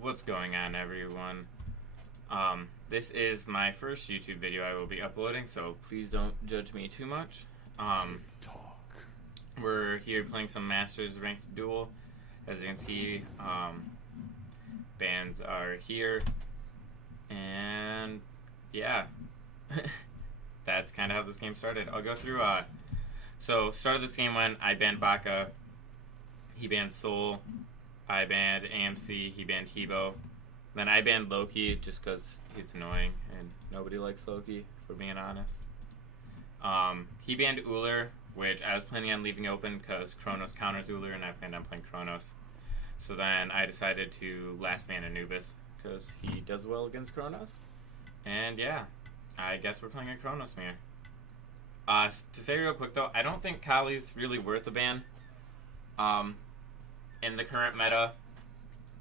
What's going on, everyone? This is my first YouTube video I will be uploading, so please don't judge me too much. We're here playing some Masters ranked Duel. As you can see, bands are here, and yeah, that's kind of how this game started. I'll go through. So start of this game when I banned Baka, he banned Soul, I banned AMC, he banned Hebo. Then I banned Loki just because he's annoying and nobody likes Loki, for being honest. He banned Uller, which I was planning on leaving open because Chronos counters Uller and I planned on playing Chronos. So then I decided to last ban Anubis because he does well against Chronos. And yeah, I guess we're playing a Chronos mirror. To say real quick though, I don't think Kali's really worth a ban in the current meta,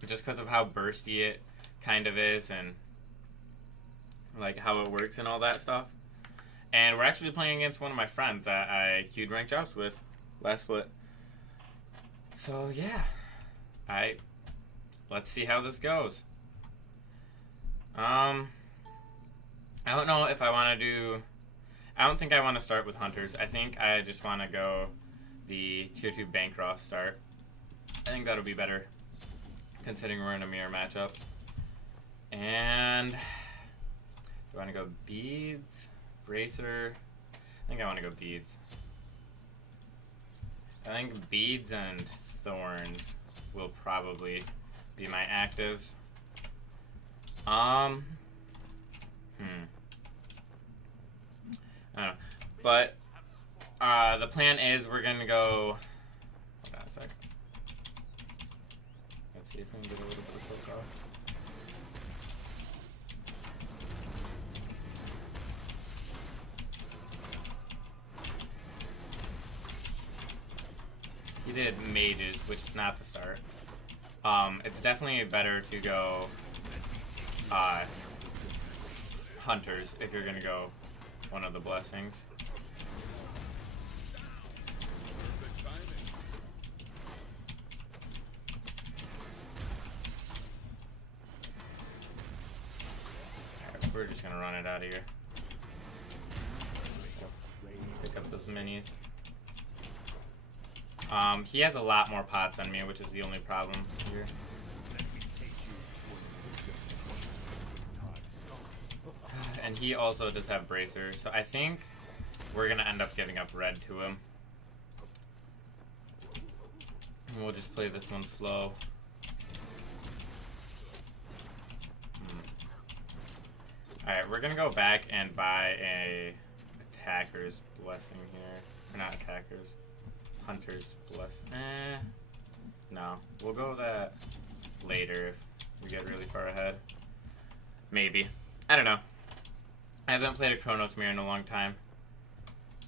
just because of how bursty it kind of is and like how it works and all that stuff. And we're actually playing against one of my friends that I queued ranked JOUST with last split. So yeah, let's see how this goes. I don't know if I want to do. I don't think I want to start with Hunters. I think I just want to go the Tier 2 Bancroft start. I think that'll be better, considering we're in a mirror matchup. And do I want to go Beads, Bracer? I think I want to go Beads. I think Beads and Thorns will probably be my actives. I don't know. But the plan is we're gonna go. Hold on a sec. Let's see if we can get a little bit of focus off. He did mages, which is not the start. It's definitely better to go Hunters if you're gonna go one of the blessings. Alright, we're just gonna run it out of here. Pick up those minis. He has a lot more pots than me, which is the only problem here. And he also does have bracers, so I think we're gonna end up giving up red to him. And we'll just play this one slow. Alright, we're gonna go back and buy a attacker's blessing here. Or not attackers. Hunter's blessing. No. We'll go that later if we get really far ahead. Maybe. I don't know. I haven't played a Chronos mirror in a long time.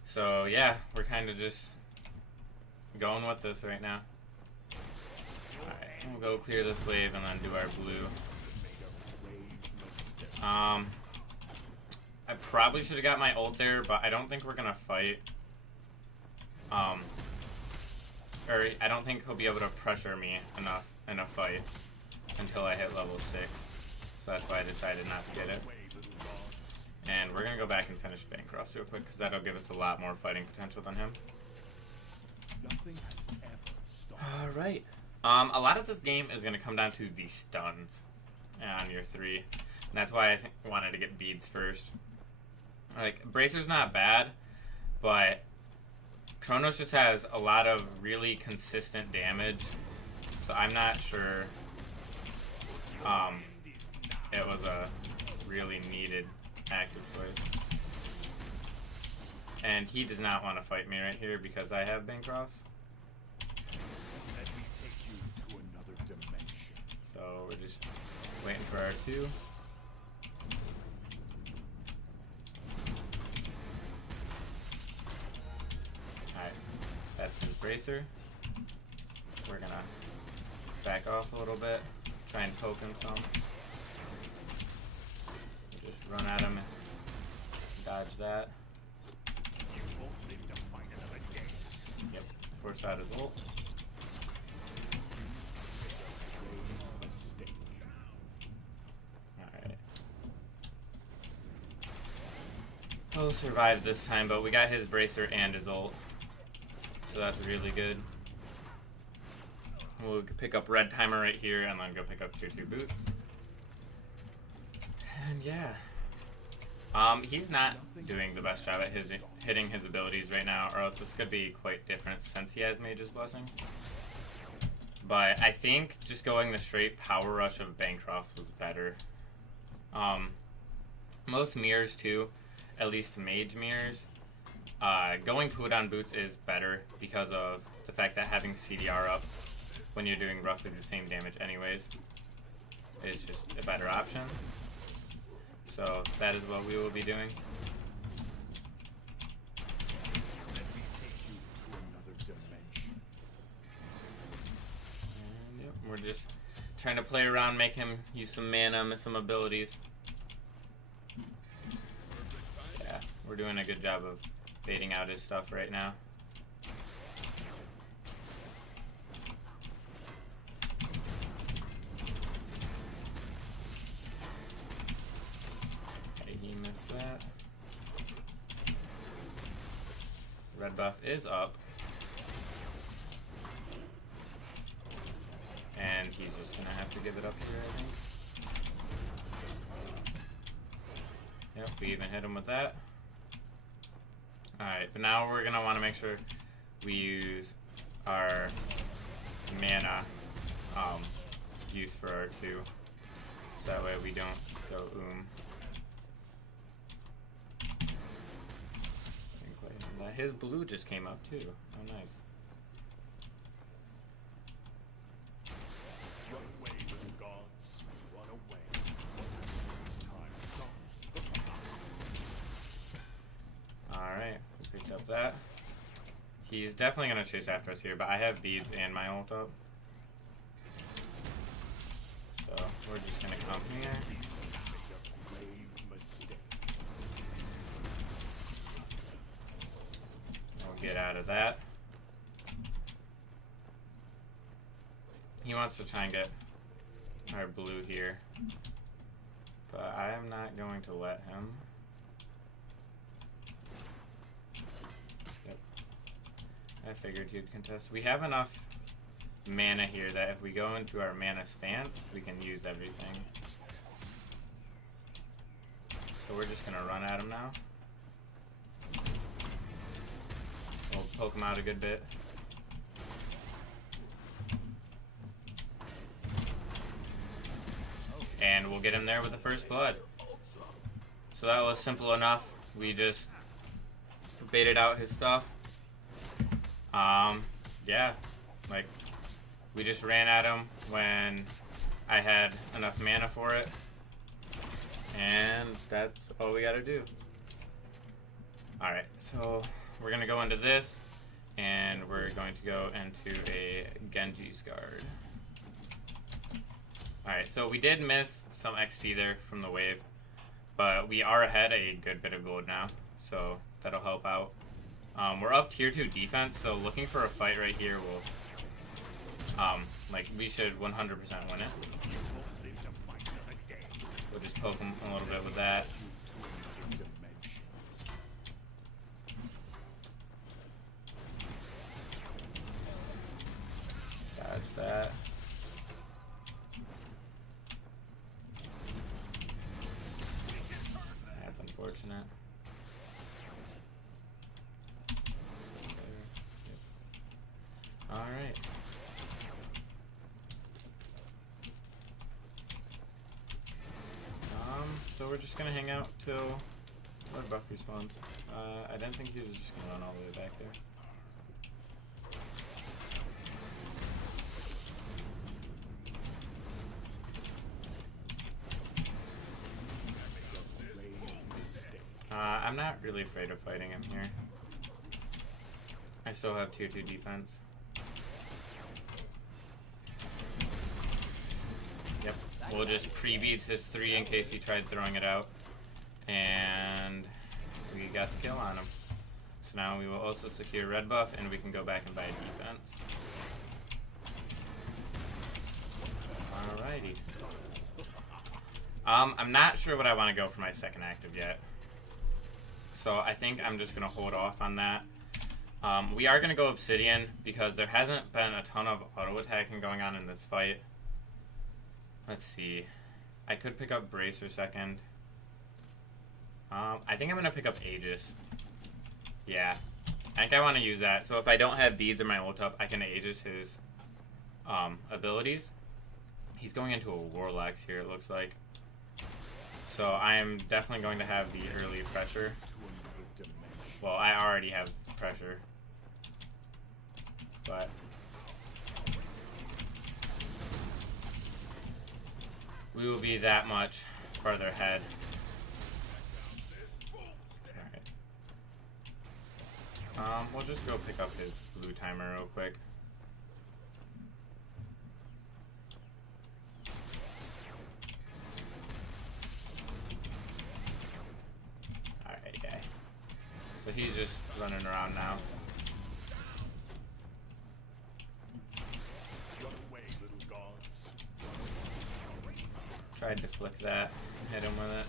So yeah, we're kind of just going with this right now. Alright, we'll go clear this wave and then do our blue. I probably should have got my ult there, but I don't think we're gonna fight. Or I don't think he'll be able to pressure me enough in a fight until I hit level 6. So that's why I decided not to get it. And we're going to go back and finish Bancroft real quick, because that'll give us a lot more fighting potential than him. Alright. A lot of this game is going to come down to the stuns on your 3. And that's why I wanted to get Beads first. Like, Bracer's not bad, but Chronos just has a lot of really consistent damage. So I'm not sure it was a really needed active choice. And he does not want to fight me right here because I have Bancroft. So we're just waiting for our 2. Alright, that's his bracer. We're gonna back off a little bit, try and poke him some. Just run at him and dodge that. Yep, force out his ult. He'll survive this time, but we got his bracer and his ult. So that's really good. We'll pick up red timer right here and then go pick up tier 2 boots. And yeah. He's not doing the best job at hitting his abilities right now, or else this could be quite different since he has Mage's Blessing. But I think just going the straight power rush of Bancroft was better. Most mirrors too, at least mage mirrors, going cooldown boots is better because of the fact that having CDR up when you're doing roughly the same damage anyways is just a better option. So that is what we will be doing. And yep, we're just trying to play around, make him use some mana and some abilities. Yeah, we're doing a good job of baiting out his stuff right now. He missed that. Red buff is up. And he's just gonna have to give it up here, I think. Yep, we even hit him with that. Alright, but now we're gonna want to make sure we use our mana use for our 2. So that way we don't go His blue just came up too. Oh, nice. Run away, little gods. Run away. Alright, we picked up that. He's definitely gonna chase after us here, but I have beads and my ult up. So we're just gonna come here. Get out of that. He wants to try and get our blue here, but I am not going to let him. Yep. I figured he'd contest. We have enough mana here that if we go into our mana stance, we can use everything. So we're just gonna run at him now. We'll poke him out a good bit. And we'll get him there with the first blood. So that was simple enough. We just baited out his stuff. Yeah, like we just ran at him when I had enough mana for it. And that's all we gotta do. Alright, so we're going to go into this, and we're going to go into a Genji's guard. Alright, so we did miss some XP there from the wave, but we are ahead a good bit of gold now, so that'll help out. We're up tier 2 defense, so looking for a fight right here will, like, we should 100% win it. We'll just poke him a little bit with that. That. That's unfortunate. Alright. So we're just gonna hang out till where Buffy spawns. I didn't think he was just gonna run all the way back there. I'm not really afraid of fighting him here. I still have tier 2 defense. Yep, we'll just pre-beat his 3 in case he tried throwing it out. And we got the kill on him. So now we will also secure red buff and we can go back and buy defense. Alrighty. I'm not sure what I want to go for my second active yet. So I think I'm just going to hold off on that. We are going to go Obsidian because there hasn't been a ton of auto attacking going on in this fight. Let's see. I could pick up Bracer second. I think I'm going to pick up Aegis. Yeah. I think I want to use that. So if I don't have beads in my ult up, I can Aegis his abilities. He's going into a Warlocks here, it looks like. So I am definitely going to have the early pressure. Well, I already have pressure. But we will be that much farther ahead. Alright. We'll just go pick up his blue timer real quick. Alright, guy. So he's just running around now. Tried to flick that, hit him with it.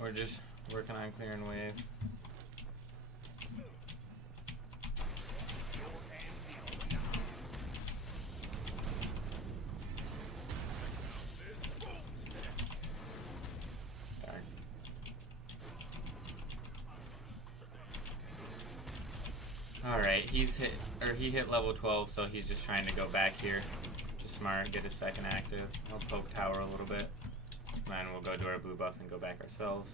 We're just working on clearing wave. Alright, he hit level 12, so he's just trying to go back here. Smart, get his second active. I'll poke tower a little bit. Then we'll go do our blue buff and go back ourselves.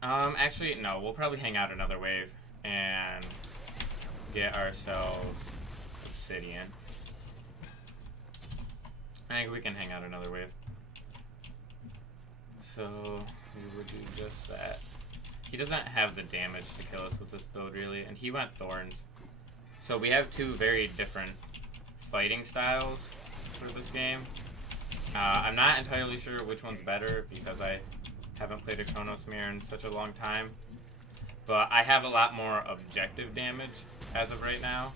Actually, no, we'll probably hang out another wave and get ourselves Obsidian. I think we can hang out another wave. So, we would do just that. He doesn't have the damage to kill us with this build, really, and he went Thorns. So we have two very different fighting styles for this game. I'm not entirely sure which one's better because I haven't played a CHRONOS mirror in such a long time. But I have a lot more objective damage as of right now.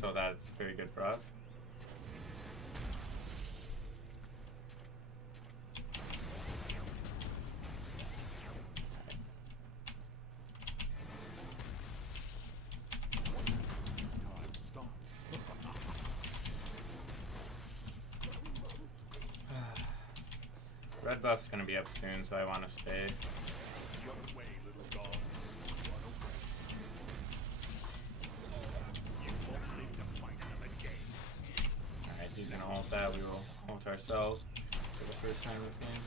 So that's very good for us. Red buff's gonna be up soon, so I want to stay. Alright, he's gonna ult that. We will ult ourselves for the first time this game.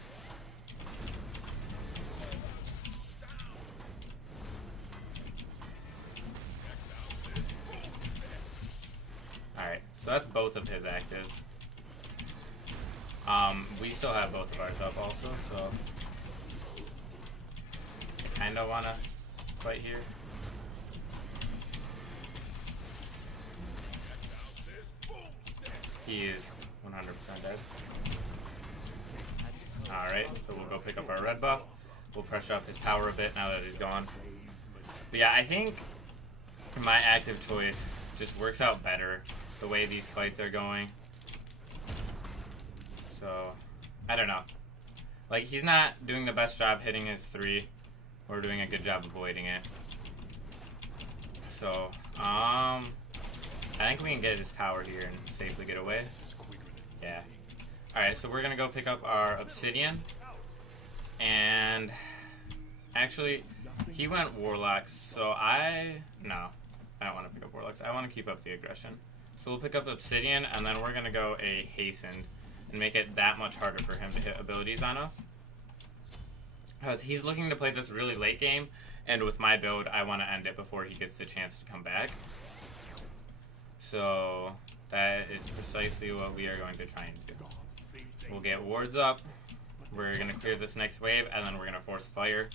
Alright, so that's both of his actives. We still have both of ours up also, so I kinda wanna fight here. He is 100% dead. Alright, so we'll go pick up our red buff. We'll pressure up his tower a bit now that he's gone. But yeah, I think my active choice just works out better the way these fights are going. So, I don't know. Like, he's not doing the best job hitting his 3. We're doing a good job avoiding it. So, I think we can get his tower here and safely get away. Yeah. Alright, so we're gonna go pick up our Obsidian. And, actually, he went Warlocks, so no, I don't want to pick up Warlocks. I want to keep up the aggression. So we'll pick up Obsidian, and then we're gonna go a Hastened. And make it that much harder for him to hit abilities on us. Because he's looking to play this really late game, and with my build, I want to end it before he gets the chance to come back. So, that is precisely what we are going to try and do. We'll get wards up, we're going to clear this next wave, and then we're going to force fire.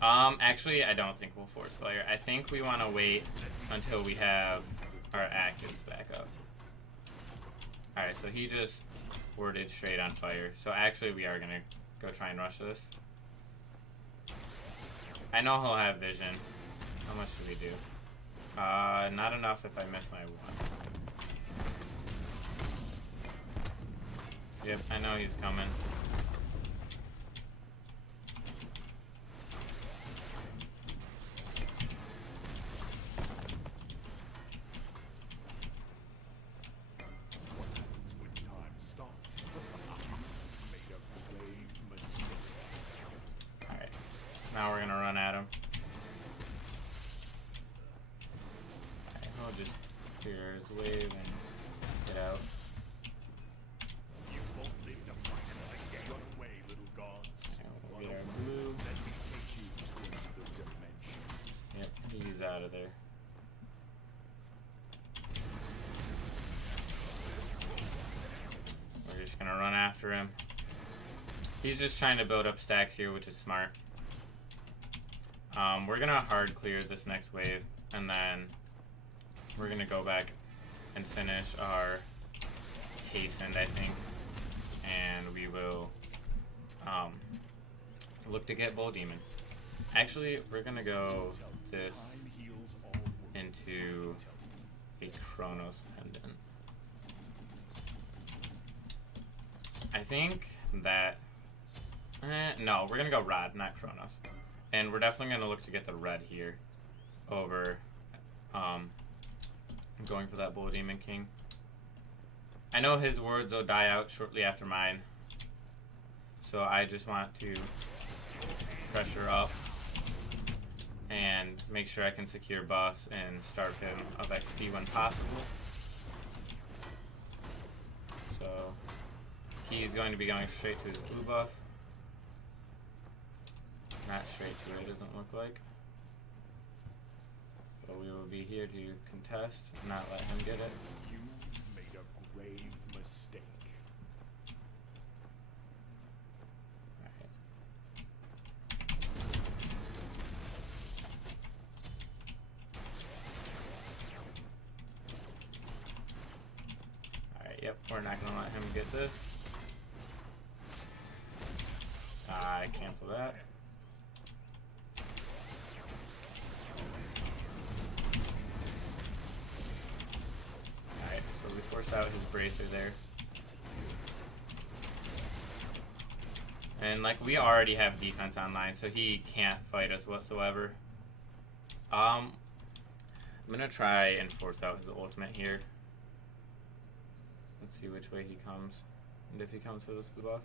Actually, I don't think we'll force fire. I think we want to wait until we have our actives back up. Alright, so he just warded straight on fire. So actually we are going to go try and rush this. I know he'll have vision. How much do we do? Not enough if I miss my 1. Yep, I know he's coming. clear his wave and get out. You won't live to fight again. Run away, little gods. And we'll get our blue. Let me take you to another dimension. Yep, he's out of there. We're just gonna run after him. He's just trying to build up stacks here, which is smart. We're gonna hard clear this next wave, and then we're gonna go back and finish our hastened, I think, and we will look to get Bull Demon. Actually, we're gonna go this Time heals all wounds. into a Chronos pendant. I think that no, we're gonna go Rod, not Chronos. And we're definitely gonna look to get the red here over going for that Bull Demon King. I know his words will die out shortly after mine, so I just want to pressure up and make sure I can secure buffs and starve him of XP when possible. So he's going to be going straight to his blue buff. Not straight to it, doesn't look like. But we will be here to contest, not let him get it. You made a grave mistake. Alright. Alright, yep, we're not gonna let him get this. I cancel that. Alright, so we force out his bracer there. And like we already have defense online, so he can't fight us whatsoever. I'm gonna try and force out his ultimate here. Let's see which way he comes. And if he comes for this blue buff.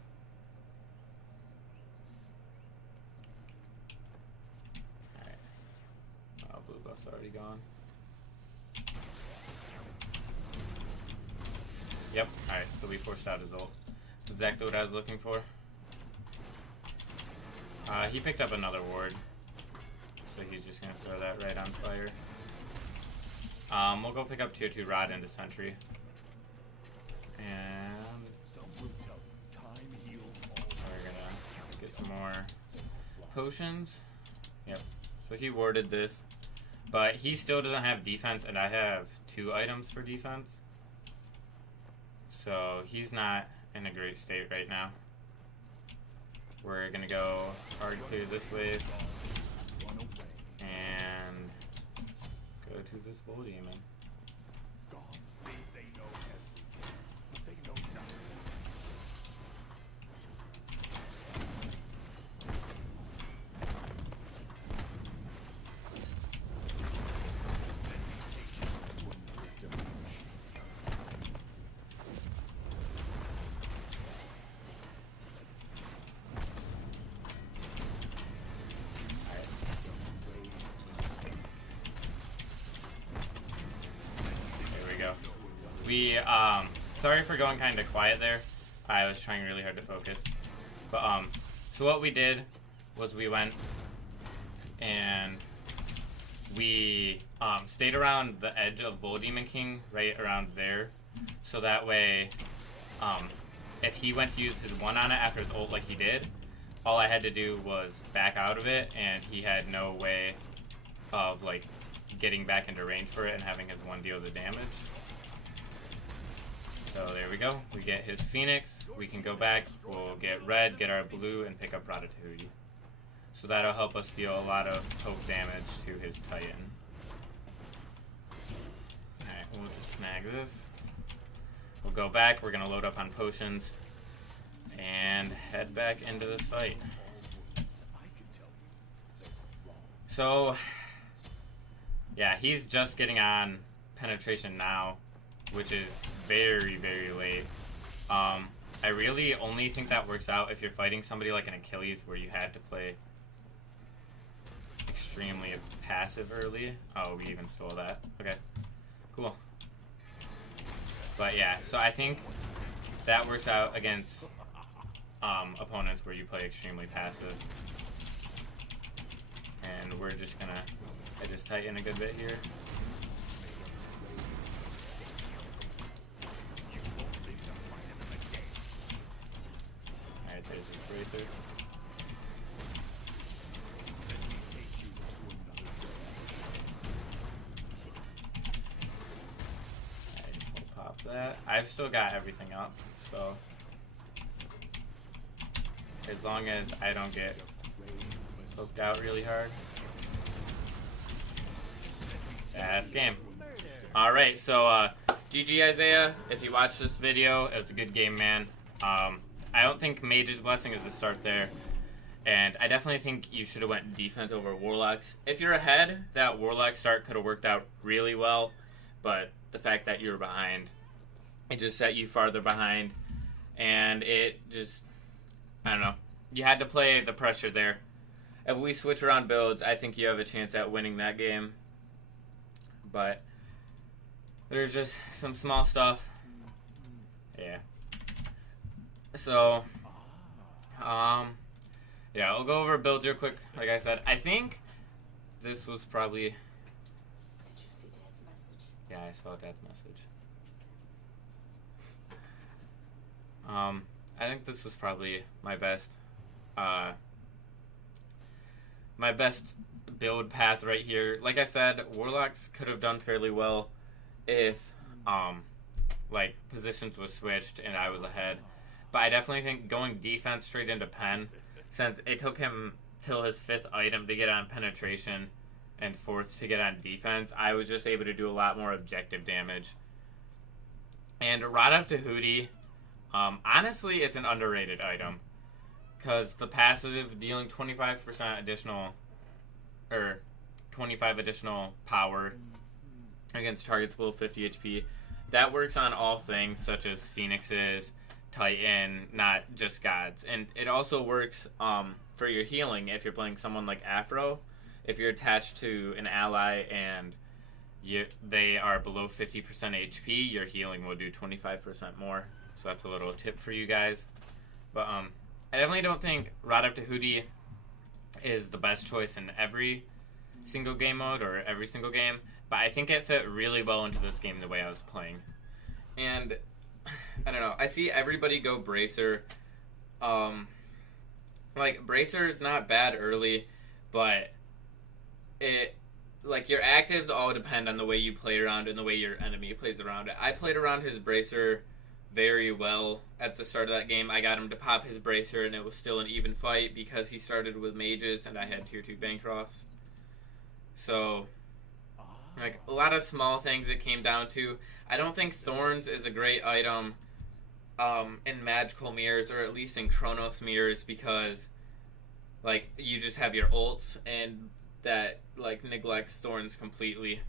Alright. Oh, blue buff's already gone. Yep, alright, so we forced out his ult. That's exactly what I was looking for. He picked up another ward. So he's just gonna throw that right on fire. We'll go pick up tier 2 Rod into Sentry. And Some will tell you time heals all we're gonna get some more potions. Yep. So he warded this. But he still doesn't have defense, and I have 2 items for defense. So he's not in a great state right now. We're gonna go hard clear this wave run away. and go to this Bull Demon. Gods think they know everything, but they know nothing. We, sorry for going kind of quiet there. I was trying really hard to focus. But, so what we did was we went and we, stayed around the edge of Bull Demon King, right around there. So that way, if he went to use his 1 on it after his ult like he did, all I had to do was back out of it, and he had no way of, like, getting back into range for it and having his 1 deal the damage. So there we go. We get his Phoenix. We can go back. We'll get red, get our blue, and pick up Ratatouille. So that'll help us deal a lot of poke damage to his Titan. Alright, we'll just snag this. We'll go back. We're going to load up on potions and head back into this fight. So, yeah, he's just getting on penetration now, which is very, very late. I really only think that works out if you're fighting somebody like an Achilles where you had to play extremely passive early. Oh, we even stole that. Okay, cool. But yeah, so I think that works out against opponents where you play extremely passive. And we're just gonna just tighten a good bit here. Alright, there's his bracer. That. I've still got everything up, so as long as I don't get poked out really hard. That's game. Alright, so GG Isaiah, if you watched this video, it was a good game, man. I don't think Mage's Blessing is the start there, and I definitely think you should have went defense over Warlocks. If you're ahead, that Warlock start could have worked out really well, but the fact that you're behind, it just set you farther behind, and it just, I don't know. You had to play the pressure there. If we switch around builds, I think you have a chance at winning that game. But there's just some small stuff. Yeah. So, yeah, I'll go over builds real quick. Like I said, I think this was probably... Did you see Dad's message? Yeah, I saw Dad's message. I think this was probably my best build path right here. Like I said, Warlocks could have done fairly well if like positions was switched and I was ahead. But I definitely think going defense straight into pen, since it took him till his 5th item to get on penetration and 4th to get on defense, I was just able to do a lot more objective damage. And Rod of Tahuti, honestly, it's an underrated item, because the passive dealing 25% additional, or 25 additional power against targets below 50 HP, that works on all things such as Phoenixes, Titan, not just gods. And it also works for your healing if you're playing someone like Afro. If you're attached to an ally and they are below 50% HP, your healing will do 25% more. So that's a little tip for you guys. But I definitely don't think Rod of Tahuti is the best choice in every single game mode or every single game, but I think it fit really well into this game the way I was playing. And I don't know, I see everybody go Bracer. Like, Bracer is not bad early, but like, your actives all depend on the way you play around and the way your enemy plays around it. I played around his Bracer very well at the start of that game. I got him to pop his Bracer, and it was still an even fight because he started with mages and I had tier 2 Bancrofts. So, like, a lot of small things it came down to. I don't think Thorns is a great item in magical mirrors, or at least in Chronos mirrors, because, like, you just have your ults and that, like, neglects Thorns completely.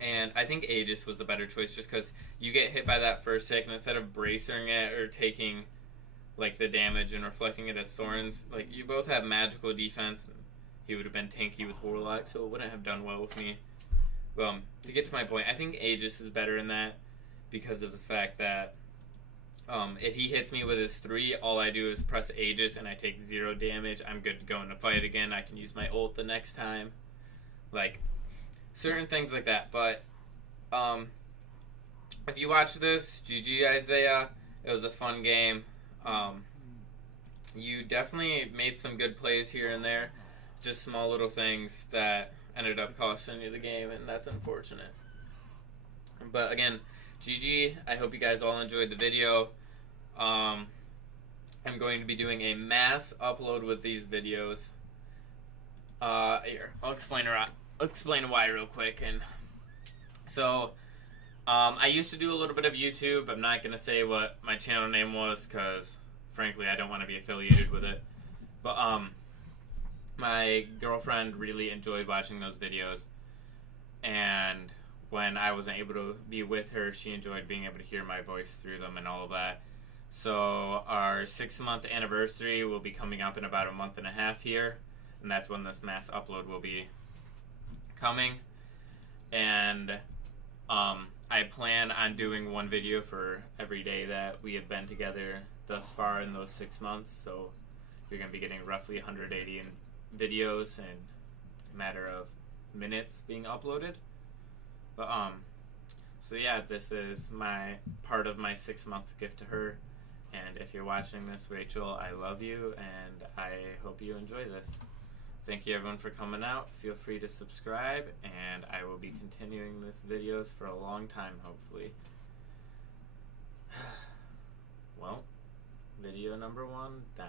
And I think Aegis was the better choice, just because you get hit by that first hit, and instead of bracing it or taking, like, the damage and reflecting it as Thorns, like, you both have magical defense. And he would have been tanky with Warlock, so it wouldn't have done well with me. To get to my point, I think Aegis is better in that because of the fact that if he hits me with his 3, all I do is press Aegis and I take 0 damage. I'm good to go in the fight again. I can use my ult the next time. Like, certain things like that. But if you watch this, GG Isaiah, it was a fun game. You definitely made some good plays here and there. Just small little things that ended up costing you the game, and that's unfortunate. But again, GG. I hope you guys all enjoyed the video. I'm going to be doing a mass upload with these videos. Here, I'll explain why real quick. And so, I used to do a little bit of YouTube. I'm not gonna say what my channel name was because, frankly, I don't want to be affiliated with it. But my girlfriend really enjoyed watching those videos, and when I wasn't able to be with her, she enjoyed being able to hear my voice through them and all of that. So our 6-month anniversary will be coming up in about a month and a half here, and that's when this mass upload will be coming. And I I plan on doing one video for every day that we have been together thus far in those 6 months. So you're going to be getting roughly 180 videos in a matter of minutes being uploaded. But so yeah, this is my part of my 6-month gift to her. And if you're watching this, Rachel, I love you, and I hope you enjoy this. Thank you everyone for coming out. Feel free to subscribe, and I will be continuing this videos for a long time, hopefully. Well, video number 1 down.